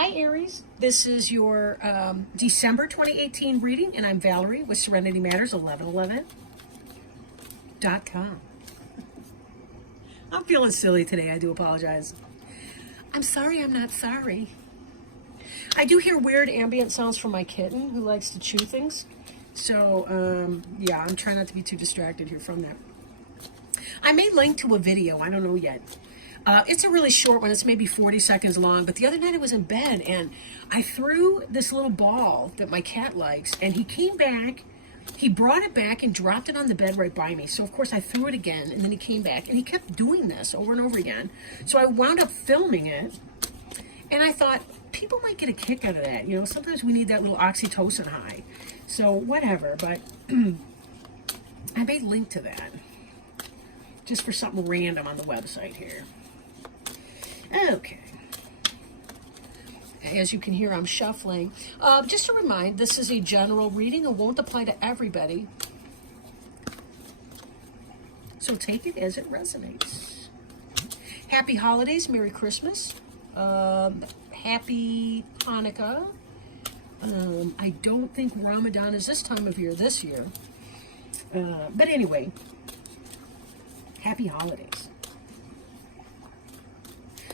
Hi Aries, this is your December 2018 reading, and I'm Valerie with Serenity Matters 1111.com. I'm feeling silly today, I do apologize. I'm sorry I'm not sorry. I do hear weird ambient sounds from my kitten who likes to chew things. So, yeah, I'm trying not to be too distracted here from that. I may link to a video, I don't know yet. It's a really short one. It's maybe 40 seconds long. But the other night I was in bed and I threw this little ball that my cat likes. And he came back. He brought it back and dropped it on the bed right by me. So, of course, I threw it again. And then he came back. And he kept doing this over and over again. So I wound up filming it. And I thought, people might get a kick out of that. You know, sometimes we need that little oxytocin high. So, whatever. But I may link to that. Just for something random on the website here. Okay. As you can hear, I'm shuffling. Just a reminder, this is a general reading. It won't apply to everybody. So take it as it resonates. Happy holidays. Merry Christmas. Happy Hanukkah. I don't think Ramadan is this time of year this year. But anyway, happy holidays.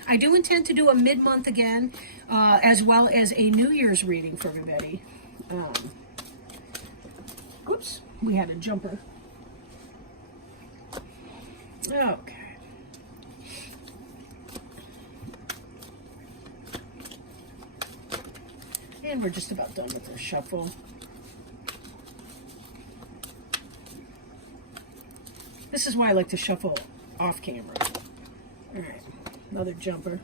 I do intend to do a mid-month again, as well as a New Year's reading for everybody. Oops, we had a jumper. Okay. And we're just about done with our shuffle. This is why I like to shuffle off camera. All right. Another jumper.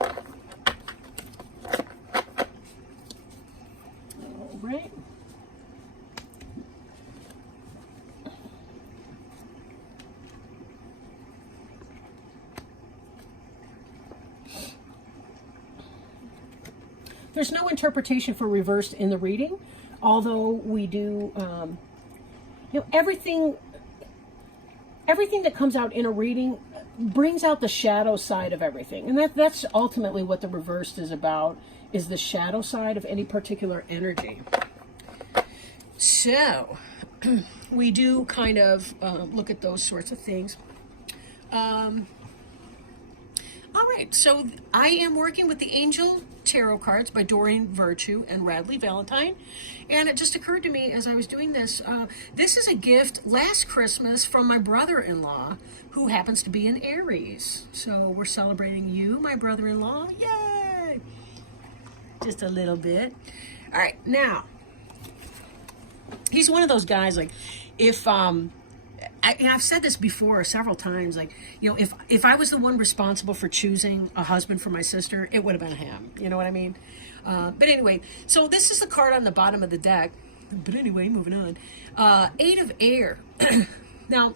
All right. There's no interpretation for reversed in the reading, although we do you know, everything that comes out in a reading brings out the shadow side of everything. And that's ultimately what the reversed is about, is the shadow side of any particular energy. So, we do kind of look at those sorts of things. All right, so I am working with the Angel Tarot cards by Doreen Virtue and Radley Valentine. And it just occurred to me as I was doing this, this is a gift last Christmas from my brother-in-law, who happens to be an Aries. So we're celebrating you, my brother-in-law. Yay! Just a little bit. All right, now, he's one of those guys, like, if, I've said this before several times, like, you know, if I was the one responsible for choosing a husband for my sister, it would have been him. You know what I mean? But anyway, so this is the card on the bottom of the deck. But anyway, moving on. Eight of Air. Now,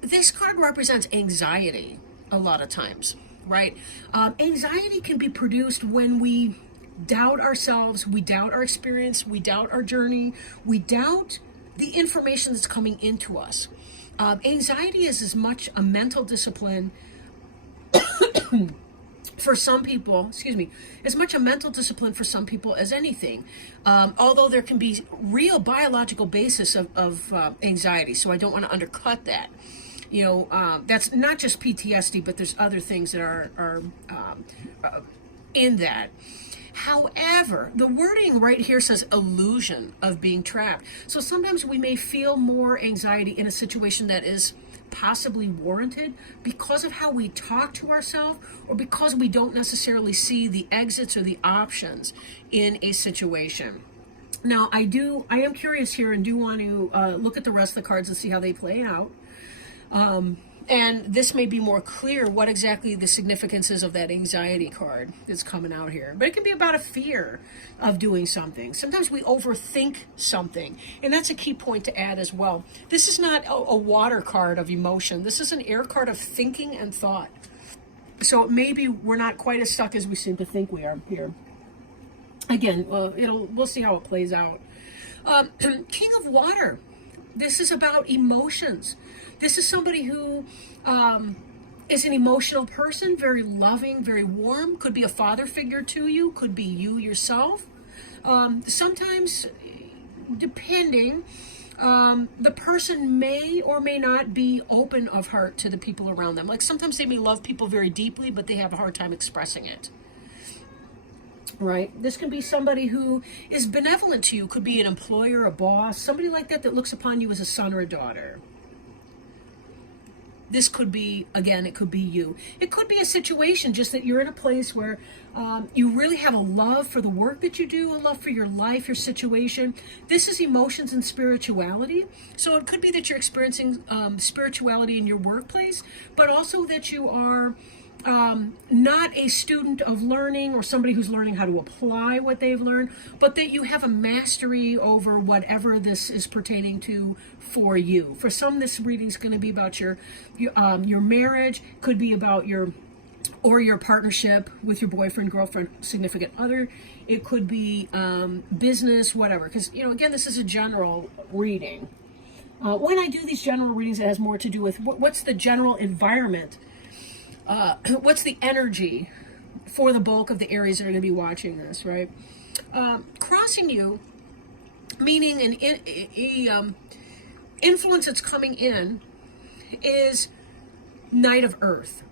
this card represents anxiety a lot of times, right? Anxiety can be produced when we doubt ourselves, we doubt our experience, we doubt our journey, we doubt the information that's coming into us. Anxiety is as much a mental discipline for some people, as much a mental discipline for some people as anything. Although there can be real biological basis of anxiety, so I don't want to undercut that. You know, that's not just PTSD, but there's other things that are in that. However, the wording right here says illusion of being trapped. So sometimes we may feel more anxiety in a situation that is possibly warranted because of how we talk to ourselves, or because we don't necessarily see the exits or the options in a situation. Now, I am curious here and do want to look at the rest of the cards and see how they play out. And this may be more clear what exactly the significance is of that anxiety card that's coming out here. But it can be about a fear of doing something. Sometimes we overthink something. And that's a key point to add as well. This is not a water card of emotion. This is an air card of thinking and thought. So maybe we're not quite as stuck as we seem to think we are here. Again, we'll see how it plays out. King of Water. This is about emotions. This is somebody who is an emotional person, very loving, very warm, could be a father figure to you, could be you yourself. Sometimes, depending, the person may or may not be open of heart to the people around them. Like sometimes they may love people very deeply, but they have a hard time expressing it. Right? This can be somebody who is benevolent to you, could be an employer, a boss, somebody like that that looks upon you as a son or a daughter. This could be, again, it could be you. It could be a situation just that you're in a place where you really have a love for the work that you do, a love for your life, your situation. This is emotions and spirituality. So it could be that you're experiencing spirituality in your workplace, but also that you are not a student of learning or somebody who's learning how to apply what they've learned, but that you have a mastery over whatever this is pertaining to for you. For some, this reading is going to be about your marriage, could be about your partnership with your boyfriend, girlfriend, significant other. It could be business, whatever. Because, again, this is a general reading. When I do these general readings, it has more to do with what's the general environment. What's the energy for the bulk of the Aries that are going to be watching this, right? Crossing you, meaning an influence that's coming in, is Knight of Earth.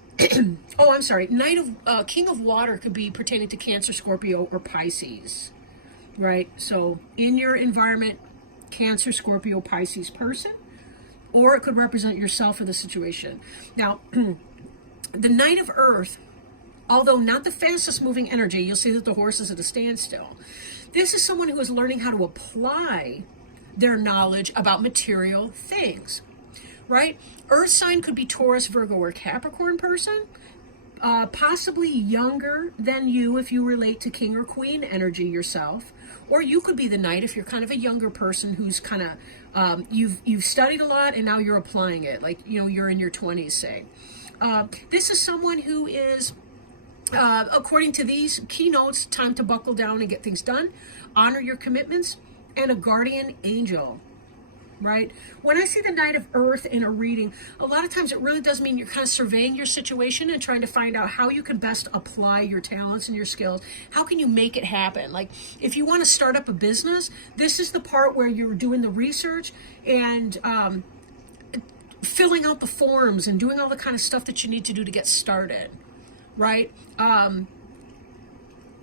Oh, I'm sorry. King of Water could be pertaining to Cancer, Scorpio, or Pisces, right? So in your environment, Cancer, Scorpio, Pisces person, or it could represent yourself or the situation. Now, the Knight of Earth, although not the fastest moving energy, you'll see that the horse is at a standstill. This is someone who is learning how to apply their knowledge about material things, right? Earth sign could be Taurus, Virgo, or Capricorn person, possibly younger than you if you relate to King or Queen energy yourself, or you could be the Knight if you're kind of a younger person who's kind of, you've studied a lot and now you're applying it, like, you're in your 20s, say. This is someone who is, according to these keynotes, time to buckle down and get things done, honor your commitments, and a guardian angel, right? When I see the Knight of Earth in a reading, a lot of times it really does mean you're kind of surveying your situation and trying to find out how you can best apply your talents and your skills. How can you make it happen? Like, if you want to start up a business, this is the part where you're doing the research and filling out the forms and doing all the kind of stuff that you need to do to get started, right?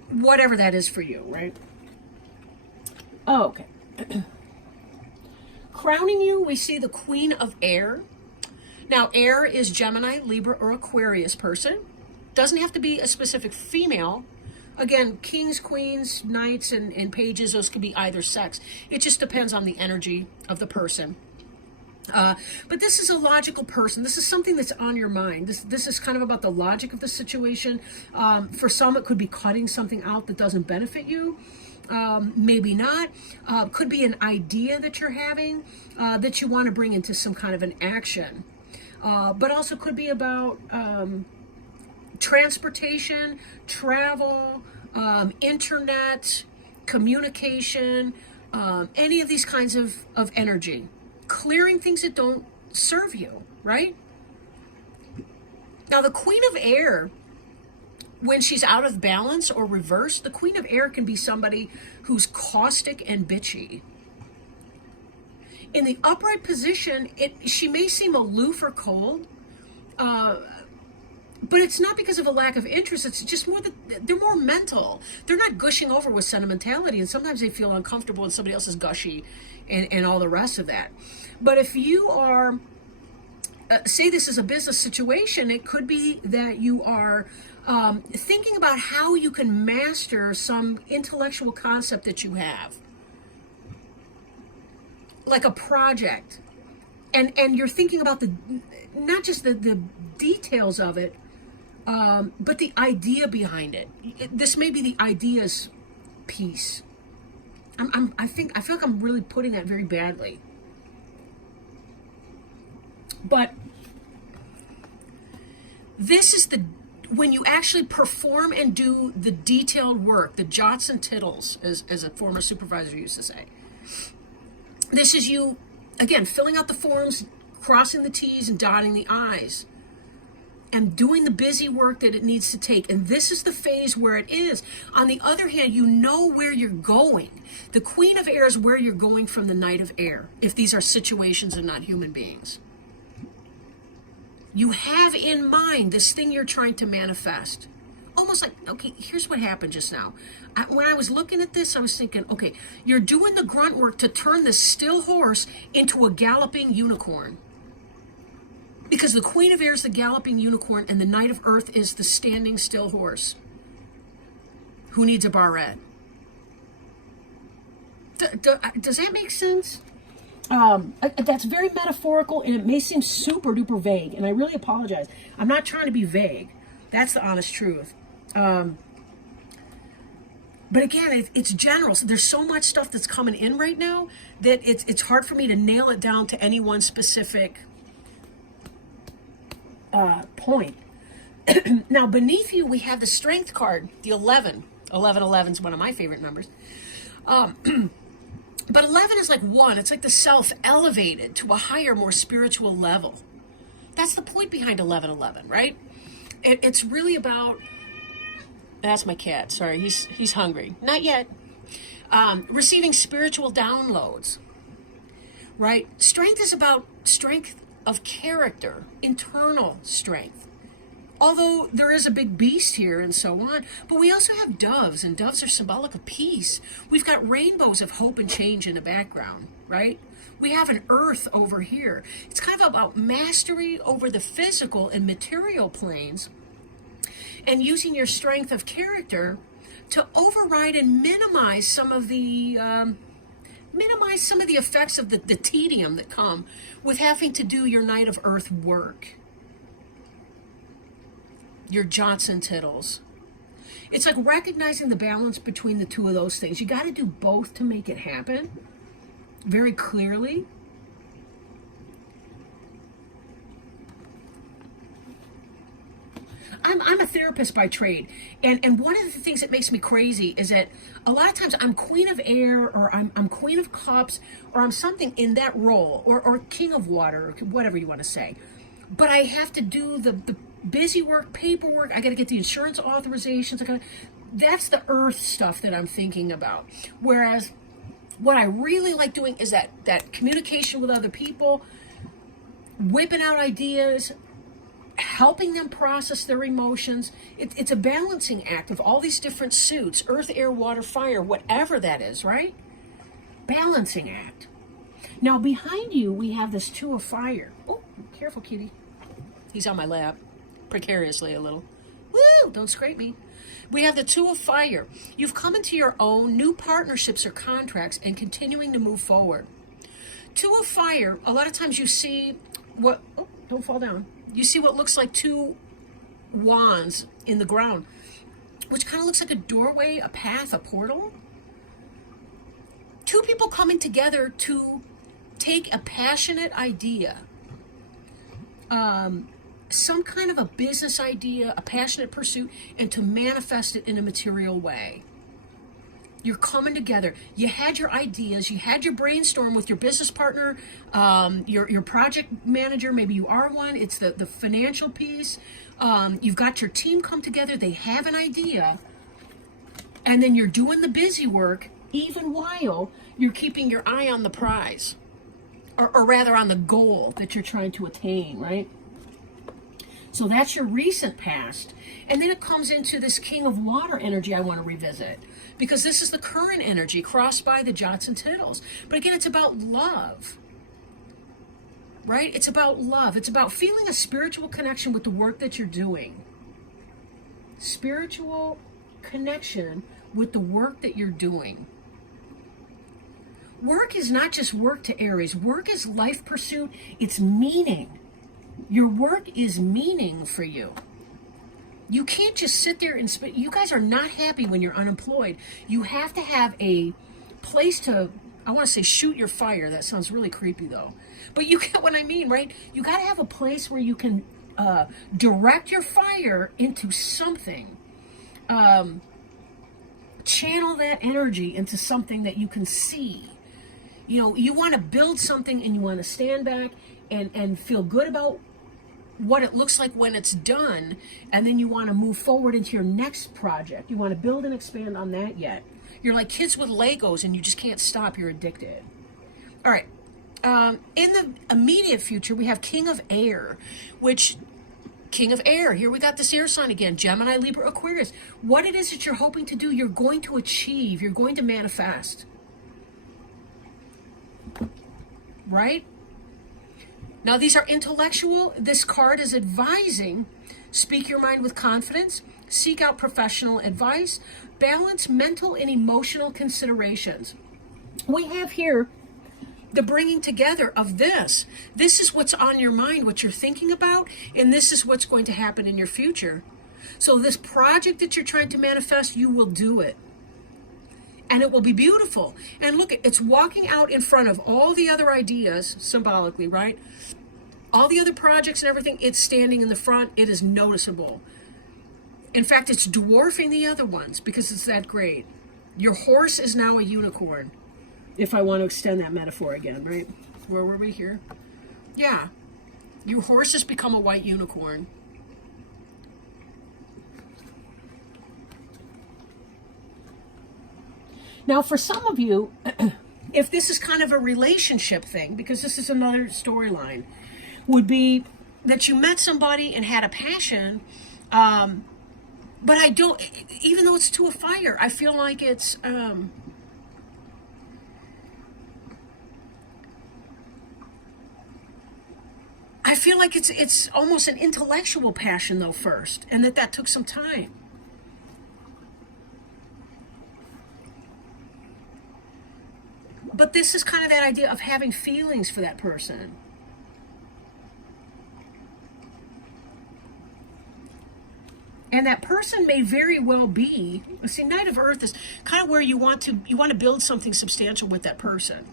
Whatever that is for you, right? Oh, okay. Crowning you, we see the Queen of Air. Now, air is Gemini, Libra, or Aquarius person. Doesn't have to be a specific female. Again, kings, queens, knights, and pages, those could be either sex. It just depends on the energy of the person. But this is a logical person. This is something that's on your mind. This is kind of about the logic of the situation. For some, it could be cutting something out that doesn't benefit you. Maybe not. Could be an idea that you're having that you want to bring into some kind of an action. But also could be about transportation, travel, internet, communication, any of these kinds of energy. Clearing things that don't serve you, right? Now, the Queen of Air, when she's out of balance or reversed, the Queen of Air can be somebody who's caustic and bitchy. In the upright position, she may seem aloof or cold, but it's not because of a lack of interest. It's just more that they're more mental. They're not gushing over with sentimentality, and sometimes they feel uncomfortable when somebody else is gushy and all the rest of that. But if you are, say this is a business situation, it could be that you are thinking about how you can master some intellectual concept that you have, like a project, and you're thinking about not just the details of it, but the idea behind it. This may be the ideas piece. I feel like I'm really putting that very badly. But this is when you actually perform and do the detailed work, the jots and tittles, as a former supervisor used to say. This is you Again, filling out the forms, crossing the T's and dotting the I's, and doing the busy work that it needs to take. And this is the phase where it is. On the other hand, you know where you're going. The Queen of Air is where you're going from the Knight of Air, if these are situations and not human beings. You have in mind this thing you're trying to manifest. Almost like, okay, here's what happened just now. When I was looking at this, I was thinking, okay, you're doing the grunt work to turn this still horse into a galloping unicorn. Because the Queen of Air is the galloping unicorn and the Knight of Earth is the standing still horse who needs a barrette. Does that make sense? That's very metaphorical, and it may seem super duper vague, and I really apologize. I'm not trying to be vague. That's the honest truth. But again, it's general. So there's so much stuff that's coming in right now that it's hard for me to nail it down to any one specific point. Now, beneath you, we have the Strength card, the 11. 11 is one of my favorite numbers. But 11 is like 1. It's like the self elevated to a higher, more spiritual level. That's the point behind 11, right? It's really about... That's my cat. Sorry, he's hungry. Not yet. Receiving spiritual downloads, right? Strength is about strength of character, internal strength. Although there is a big beast here and so on, but we also have doves, and doves are symbolic of peace. We've got rainbows of hope and change in the background, right? We have an earth over here. It's kind of about mastery over the physical and material planes, and using your strength of character to override and minimize some of the effects of the tedium that come with having to do your Knight of Earth work. Your Johnson tittles. It's like recognizing the balance between the two of those things. You got to do both to make it happen very clearly. I'm a therapist by trade, and one of the things that makes me crazy is that a lot of times I'm Queen of Air, or I'm Queen of Cups, or I'm something in that role, or King of Water, or whatever you want to say. But I have to do the busy work, paperwork. I got to get the insurance authorizations. That's the earth stuff that I'm thinking about. Whereas what I really like doing is that communication with other people, whipping out ideas, helping them process their emotions. It's a balancing act of all these different suits, earth, air, water, fire, whatever that is, right? Balancing act. Now behind you, we have this Two of Fire. Oh, careful, kitty. He's on my lap, precariously a little. Woo, don't scrape me. We have the Two of Fire. You've come into your own new partnerships or contracts and continuing to move forward. Two of Fire, a lot of times you see what, oh, don't fall down. You see what looks like two wands in the ground, which kind of looks like a doorway, a path, a portal. Two people coming together to take a passionate idea, some kind of a business idea, a passionate pursuit, and to manifest it in a material way. You're coming together. You had your ideas. You had your brainstorm with your business partner, your project manager. Maybe you are one. It's the financial piece. You've got your team come together. They have an idea. And then you're doing the busy work, even while you're keeping your eye on the prize. Or rather on the goal that you're trying to attain, right? So that's your recent past. And then it comes into this King of Water energy I want to revisit, because this is the current energy crossed by the jots and tittles. But again, it's about love, right? It's about love. It's about feeling a spiritual connection with the work that you're doing. Spiritual connection with the work that you're doing. Work is not just work to Aries. Work is life pursuit. It's meaning. Your work is meaning for you. You can't just sit there and spend. You guys are not happy when you're unemployed. You have to have a place to, I want to say shoot your fire. That sounds really creepy though. But you get what I mean, right? You got to have a place where you can direct your fire into something. Channel that energy into something that you can see. You know, you want to build something and you want to stand back and feel good about what it looks like when it's done, and then you want to move forward into your next project. You want to build and expand on that yet. You're like kids with Legos and you just can't stop. You're addicted. All right. In the immediate future, we have King of Air, King of Air, here we got this air sign again, Gemini, Libra, Aquarius. What it is that you're hoping to do, you're going to achieve, you're going to manifest. Right? Now, these are intellectual. This card is advising, speak your mind with confidence, seek out professional advice, balance mental and emotional considerations. We have here the bringing together of this. This is what's on your mind, what you're thinking about, and this is what's going to happen in your future. So this project that you're trying to manifest, you will do it. And it will be beautiful. And look, it's walking out in front of all the other ideas, symbolically, right? All the other projects and everything, it's standing in the front. It is noticeable. In fact, it's dwarfing the other ones because it's that great. Your horse is now a unicorn, if I want to extend that metaphor again, right? Where were we here? Yeah. Your horse has become a white unicorn. Now, for some of you, if this is kind of a relationship thing, because this is another storyline, would be that you met somebody and had a passion, but I don't, even though it's to a fire, I feel like it's, I feel like it's almost an intellectual passion though first, and that took some time. But this is kind of that idea of having feelings for that person. And that person may very well be, see, Knight of Earth is kind of where you want to build something substantial with that person.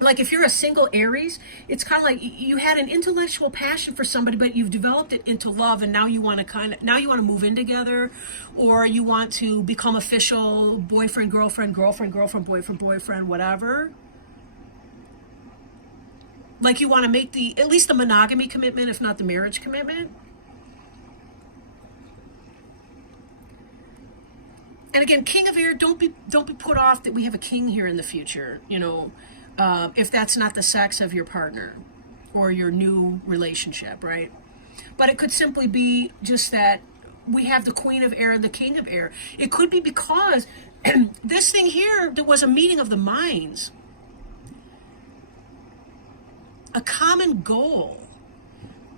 Like if you're a single Aries, it's kind of like you had an intellectual passion for somebody, but you've developed it into love, and now you want to move in together, or you want to become official boyfriend, girlfriend, girlfriend, girlfriend, boyfriend, boyfriend, whatever. Like you want to make at least the monogamy commitment, if not the marriage commitment. And again, King of Air, don't be put off that we have a king here in the future, you know. If that's not the sex of your partner or your new relationship, right? But it could simply be just that we have the Queen of Air and the King of Air. It could be because this thing here, there was a meeting of the minds, a common goal,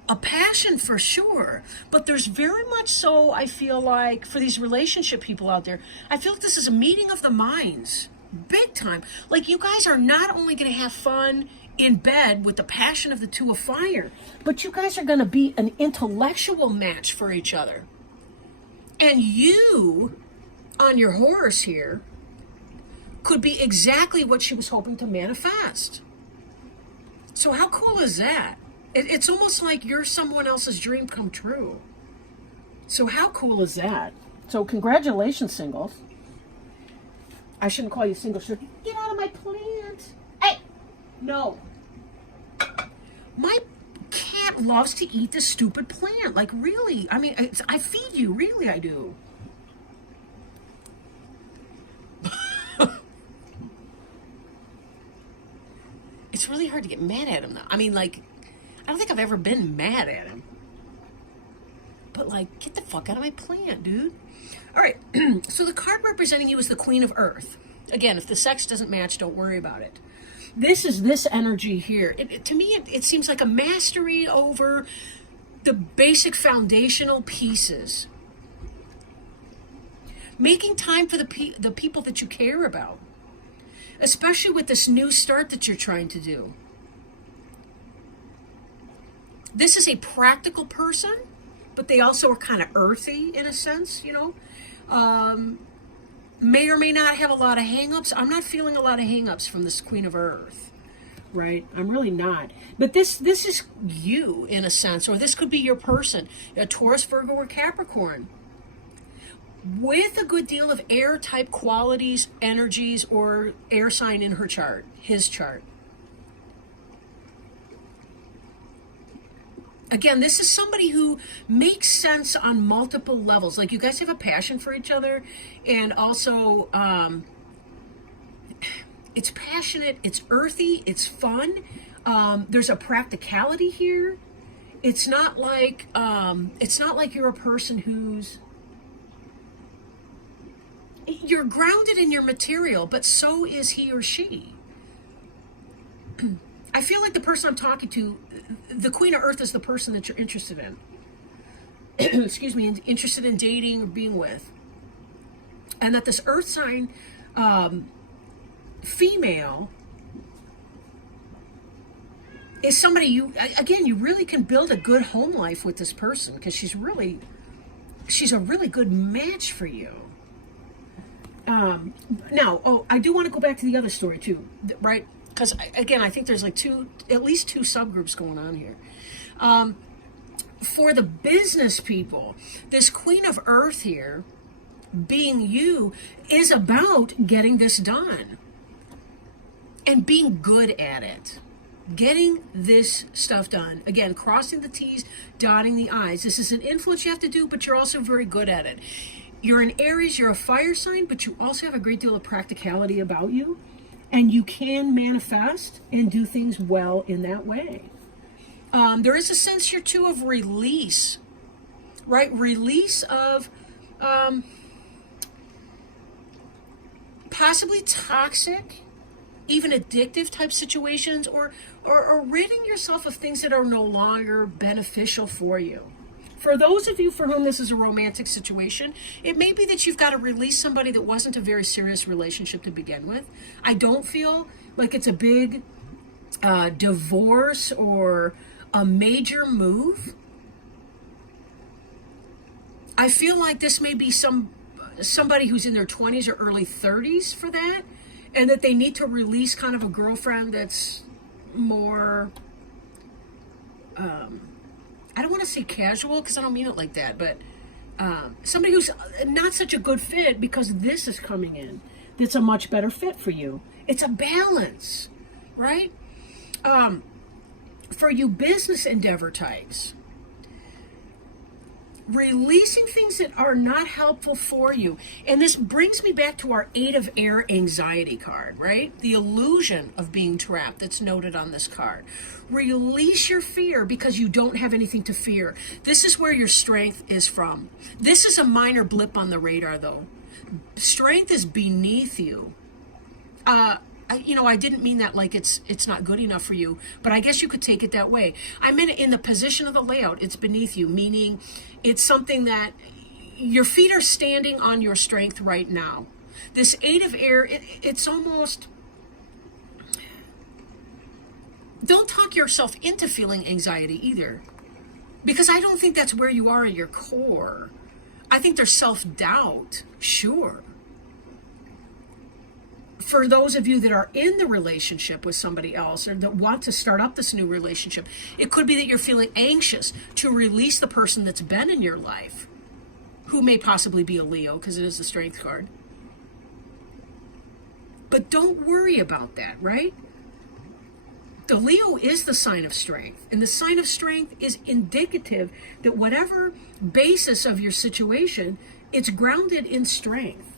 a passion for sure, but there's very much so, I feel like, for these relationship people out there, I feel like this is a meeting of the minds. Big time. Like you guys are not only going to have fun in bed with the passion of the Two of Fire, but you guys are going to be an intellectual match for each other. And you, on your horse here, could be exactly what she was hoping to manifest. So how cool is that? It's almost like you're someone else's dream come true. So how cool is that? So congratulations, singles. I shouldn't call you single. Get out of my plant. Hey, no. My cat loves to eat this stupid plant. Like, really. I mean, I feed you. Really, I do. It's really hard to get mad at him, though. I mean, like, I don't think I've ever been mad at him. But, like, get the fuck out of my plant, dude. All right, so the card representing you is the Queen of Earth. Again, if the sex doesn't match, don't worry about it. This is this energy here. To me, it seems like a mastery over the basic foundational pieces. Making time for the people that you care about. Especially with this new start that you're trying to do. This is a practical person, but they also are kind of earthy in a sense, you know. May or may not have a lot of hang-ups. I'm not feeling a lot of hang-ups from this Queen of Earth, right? I'm really not. But this is you in a sense, or this could be your person, a Taurus, Virgo, or Capricorn. with a good deal of air type qualities, energies, or air sign in her chart, his chart. Again, this is somebody who makes sense on multiple levels. Like, you guys have a passion for each other, and also it's passionate, it's earthy, it's fun. There's a practicality here. It's not like you're a person who's, you're grounded in your material, but so is he or she. I feel like the person I'm talking to, the Queen of Earth, is the person that you're interested in. Excuse me, interested in dating or being with. And that this Earth sign female is somebody you really can build a good home life with this person, because she's a really good match for you. Now, I do want to go back to the other story too, right? Because again, I think there's like at least two subgroups going on here. For the business people, this Queen of Earth here, being you, is about getting this done and being good at it. Getting this stuff done. Again, crossing the T's, dotting the I's. This is an influence you have to do, but you're also very good at it. You're an Aries, you're a fire sign, but you also have a great deal of practicality about you. And you can manifest and do things well in that way. There is a sense here too of release, right? Release of possibly toxic, even addictive type situations, or ridding yourself of things that are no longer beneficial for you. For those of you for whom this is a romantic situation, it may be that you've got to release somebody that wasn't a very serious relationship to begin with. I don't feel like it's a big divorce or a major move. I feel like this may be somebody who's in their 20s or early 30s for that, and that they need to release kind of a girlfriend that's more, I don't want to say casual, because I don't mean it like that, but somebody who's not such a good fit, because this is coming in. That's a much better fit for you. It's a balance, right? For you business endeavor types, releasing things that are not helpful for you. And this brings me back to our 8 of Air anxiety card, right? The illusion of being trapped that's noted on this card. Release your fear, because you don't have anything to fear. This is where your strength is from. This is a minor blip on the radar, though. Strength is beneath you. I didn't mean that like it's not good enough for you, but I guess you could take it that way. I meant it in the position of the layout. It's beneath you, meaning it's something that your feet are standing on your strength right now. This 8 of Air, it's almost... Don't talk yourself into feeling anxiety either, because I don't think that's where you are in your core. I think there's self-doubt, sure. For those of you that are in the relationship with somebody else, or that want to start up this new relationship, it could be that you're feeling anxious to release the person that's been in your life, who may possibly be a Leo, because it is the strength card. But don't worry about that, right? The Leo is the sign of strength, and the sign of strength is indicative that whatever basis of your situation, it's grounded in strength.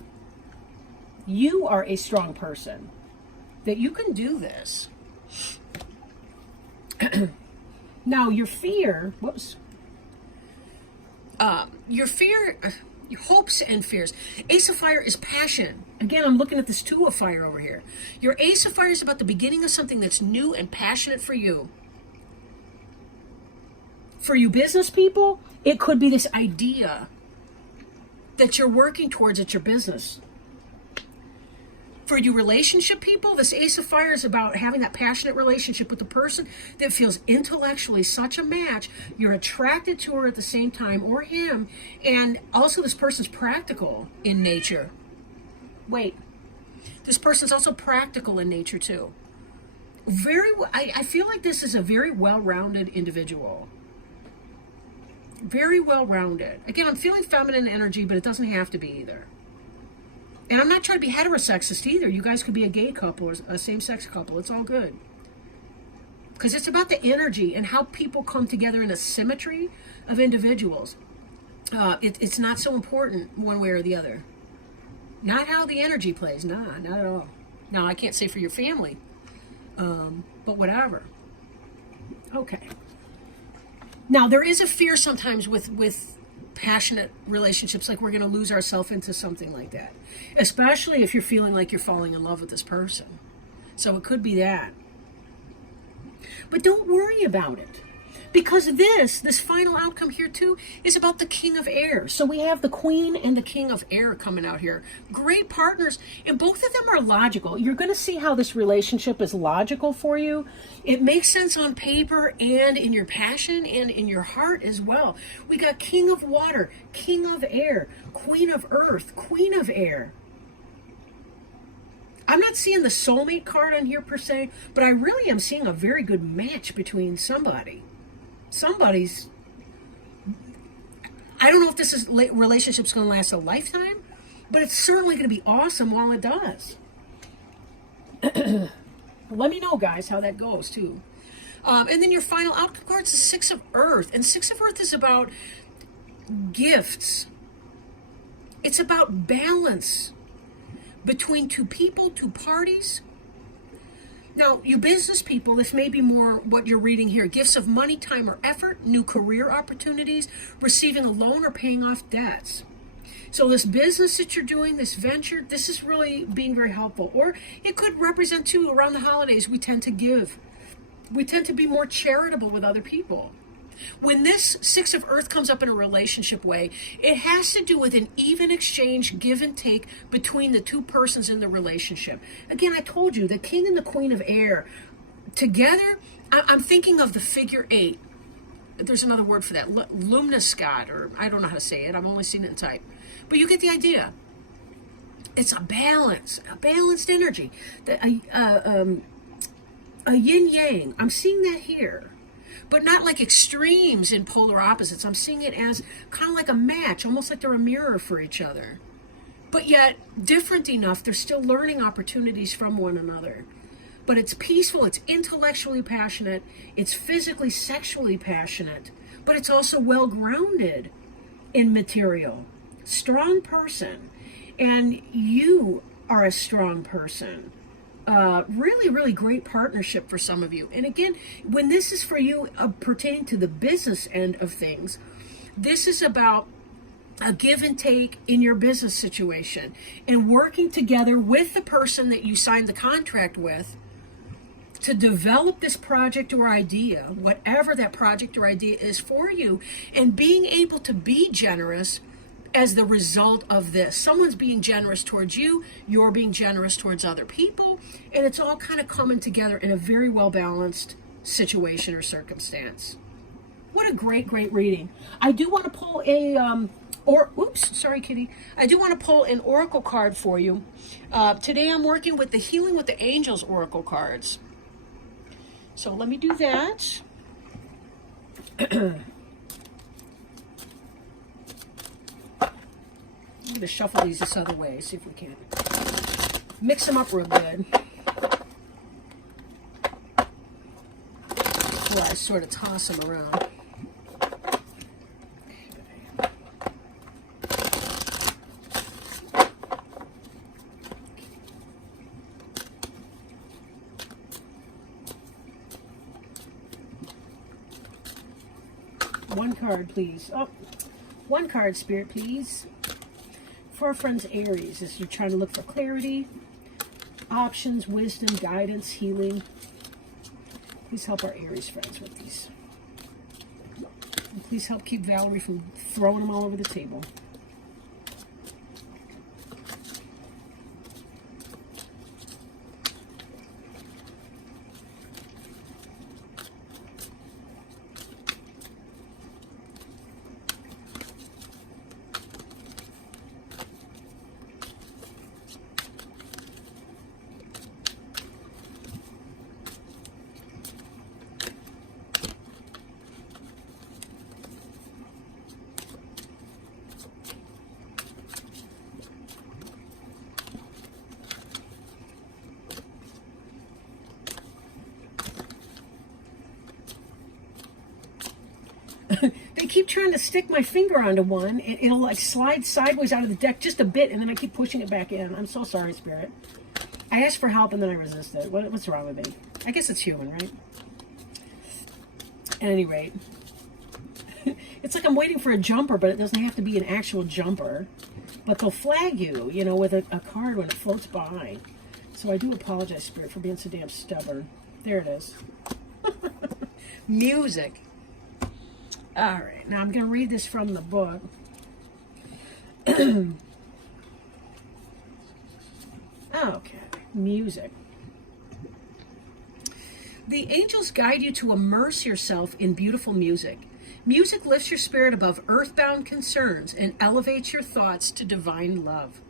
You are a strong person, that you can do this. Now, your fear, your hopes and fears. Ace of Fire is passion. Again, I'm looking at this 2 of Fire over here. Your Ace of Fire is about the beginning of something that's new and passionate for you. For you business people, it could be this idea that you're working towards at your business. For you relationship people, this Ace of Fire is about having that passionate relationship with the person that feels intellectually such a match. You're attracted to her at the same time, or him, and also this person's practical in nature. Wait, this person's also practical in nature too. I feel like this is a very well-rounded individual. Very well-rounded. Again, I'm feeling feminine energy, but it doesn't have to be either. And I'm not trying to be heterosexist either. You guys could be a gay couple or a same-sex couple. It's all good. Because it's about the energy and how people come together in a symmetry of individuals. It's not so important one way or the other. Not how the energy plays. Nah, not at all. Now, I can't say for your family. But whatever. Okay. Now, there is a fear sometimes with passionate relationships, like we're going to lose ourselves into something like that. Especially if you're feeling like you're falling in love with this person. So it could be that. But don't worry about it. Because this final outcome here too is about the King of Air. So we have the Queen and the King of Air coming out here. Great partners. And both of them are logical. You're going to see how this relationship is logical for you. It makes sense on paper and in your passion and in your heart as well. We got King of Water, King of Air, Queen of Earth, Queen of Air. I'm not seeing the soulmate card on here per se, but I really am seeing a very good match between somebody. Somebody's, I don't know if this relationship's going to last a lifetime, but it's certainly going to be awesome while it does. Let me know, guys, how that goes too. And then your final outcome card is the Six of Earth, and Six of Earth is about gifts. It's about balance between two people, two parties. Now, you business people, this may be more what you're reading here. Gifts of money, time, or effort, new career opportunities, receiving a loan or paying off debts. So this business that you're doing, this venture, this is really being very helpful. Or it could represent, too, around the holidays, we tend to give. We tend to be more charitable with other people. When this Six of Earth comes up in a relationship way, it has to do with an even exchange, give and take between the two persons in the relationship. Again, I told you, the King and the Queen of Air, together, I'm thinking of the figure 8. There's another word for that, Lumniscott, or I don't know how to say it. I've only seen it in type. But you get the idea. It's a balance, a balanced energy. A yin-yang. I'm seeing that here. But not like extremes in polar opposites. I'm seeing it as kind of like a match, almost like they're a mirror for each other. But yet, different enough, they're still learning opportunities from one another. But it's peaceful, it's intellectually passionate, it's physically, sexually passionate, but it's also well-grounded in material. Strong person. And you are a strong person. Really, really great partnership for some of you. And again, when this is for you pertaining to the business end of things, this is about a give and take in your business situation and working together with the person that you signed the contract with to develop this project or idea, whatever that project or idea is for you, and being able to be generous as the result of this. Someone's being generous towards you, you're being generous towards other people, and it's all kind of coming together in a very well-balanced situation or circumstance. What a great, great reading. I do want to pull sorry, Kitty. I do want to pull an oracle card for you. Today I'm working with the Healing with the Angels oracle cards. So let me do that. I'm going to shuffle these this other way, see if we can mix them up real good. Before I sort of toss them around. One card, please. Oh, one card, Spirit, please. For our friends Aries, as you're trying to look for clarity, options, wisdom, guidance, healing. Please help our Aries friends with these. And please help keep Valerie from throwing them all over the table. They keep trying to stick my finger onto one. It'll like slide sideways out of the deck just a bit, and then I keep pushing it back in. I'm so sorry, Spirit. I asked for help and then I resisted. What's wrong with me? I guess it's human, right? At any rate, it's like I'm waiting for a jumper, but it doesn't have to be an actual jumper. But they'll flag you, you know, with a card when it floats by. So I do apologize, Spirit, for being so damn stubborn. There it is. Music. All right, now I'm going to read this from the book. Okay, music. The angels guide you to immerse yourself in beautiful music. Music lifts your spirit above earthbound concerns and elevates your thoughts to divine love.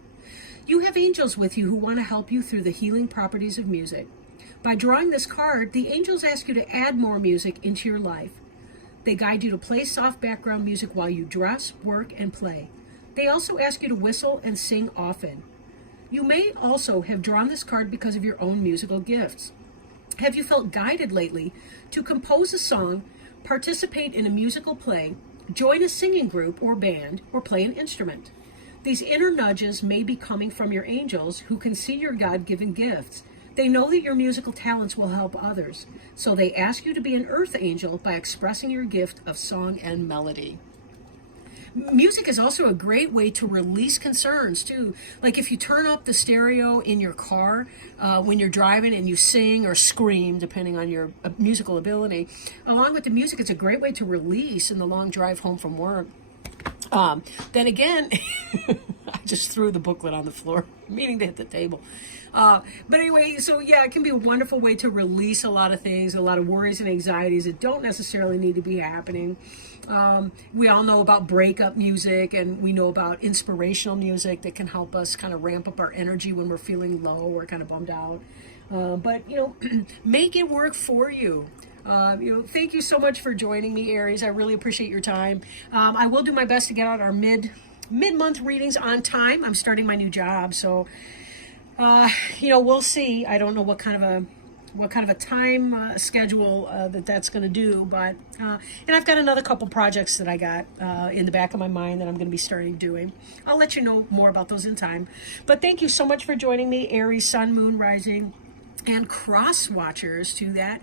You have angels with you who want to help you through the healing properties of music. By drawing this card, the angels ask you to add more music into your life. They guide you to play soft background music while you dress, work, and play. They also ask you to whistle and sing often. You may also have drawn this card because of your own musical gifts. Have you felt guided lately to compose a song, participate in a musical play, join a singing group or band, or play an instrument? These inner nudges may be coming from your angels who can see your God-given gifts. They know that your musical talents will help others, so they ask you to be an earth angel by expressing your gift of song and melody. Music is also a great way to release concerns too. Like if you turn up the stereo in your car when you're driving and you sing or scream, depending on your musical ability, along with the music, it's a great way to release in the long drive home from work. Then again, I just threw the booklet on the floor, meaning to hit the table. But anyway, so yeah, it can be a wonderful way to release a lot of things, a lot of worries and anxieties that don't necessarily need to be happening. We all know about breakup music, and we know about inspirational music that can help us kind of ramp up our energy when we're feeling low or kind of bummed out. But, you know, make it work for you. Thank you so much for joining me, Aries. I really appreciate your time. I will do my best to get out our mid-month readings on time. I'm starting my new job, so we'll see. I don't know what kind of a time schedule that's going to do, but and I've got another couple projects that I got in the back of my mind that I'm going to be starting doing. I'll let you know more about those in time. But thank you so much for joining me, Aries, Sun, Moon, Rising, and cross watchers to that.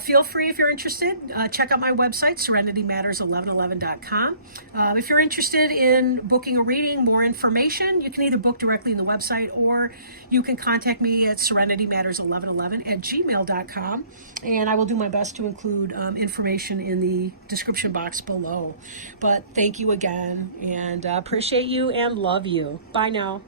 Feel free, if you're interested, check out my website, serenitymatters1111.com. If you're interested in booking a reading, more information, you can either book directly in the website, or you can contact me at serenitymatters1111@gmail.com, and I will do my best to include information in the description box below. But thank you again, and appreciate you and love you. Bye now.